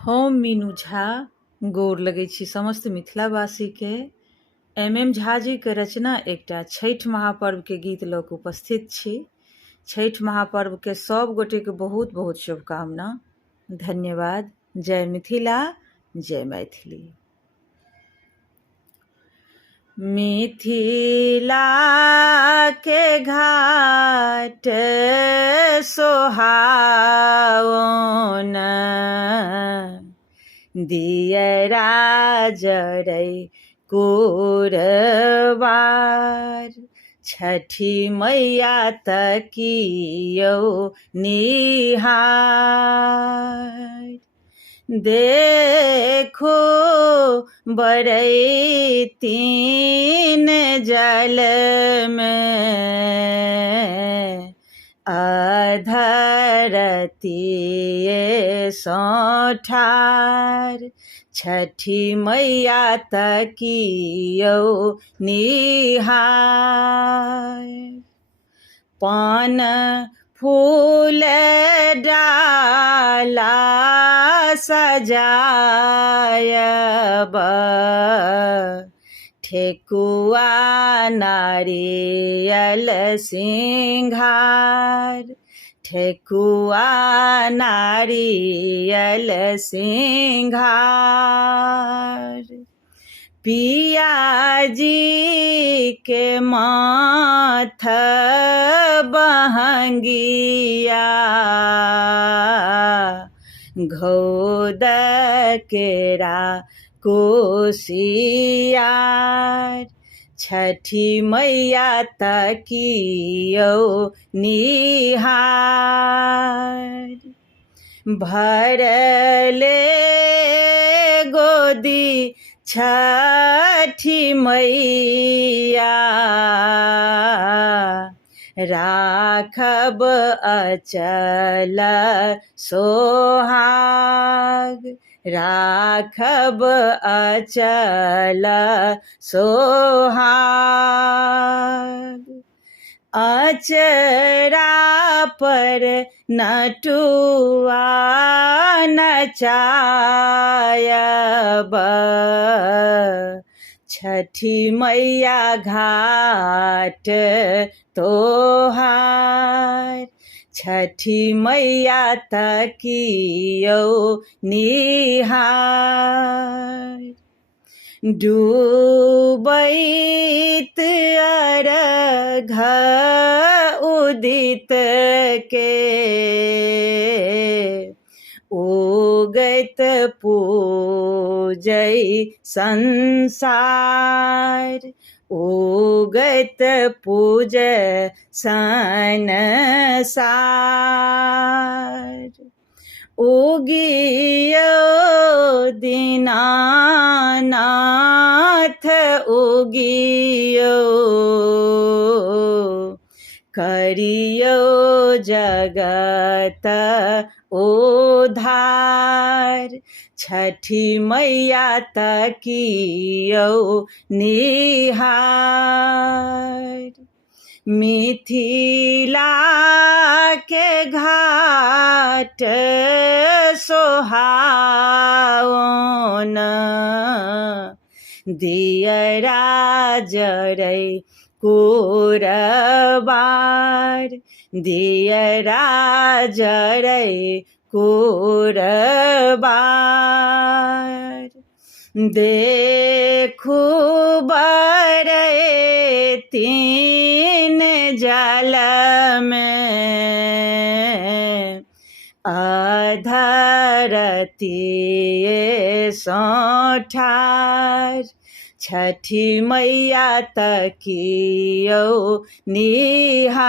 हम मीनू झा गोर लगै छी समस्त मिथिलावासीके। MM झा जी के रचना एकटा छठि महापर्वके गीत लऽ कऽ उपस्थित छी। छठि महापर्वके सब गोटेके बहुत बहुत शुभकामना। धन्यवाद। जय मिथिला, जय मैथिली। मिथिला के घाट सोहाओन, दियरा जरै कुरबार। छठी मैया तकियौ निहार। देखो बरैतीन जल में, अधरतिए सौठार। छठी मैया तकियौ निहार। पान फूल डाला सजायब, ठेकुआ नारियल सिंघार। ठेकुआ नारियल सिंघार। पियाजी के माथ बहंगिया, घोद केरा कोसियार। छठी मैया तकियौ निहार। भरले गोदी छठी मैया, राखब अचल सोहाग। राखब अचल सोहाग। अचरा पर नटुआ नचायब, छठी मैया घाट तोहार। छठी मैया तकियौ निहार। डूबैत अर्घ उदित के, उगैत पूजै संसार। उगैत पूजै संसार। उगियो दीनानाथ उगियो, करियो जगत उद्धार। छठी मैया तकियौ निहार। मिथिला के घाट सोहाओन, दियरा जरै कुरबार। दियरा जरै कुरबार। देखू बरैतीन जल में, अधरतिए सौठार। छठी मैया तकियौ निहार।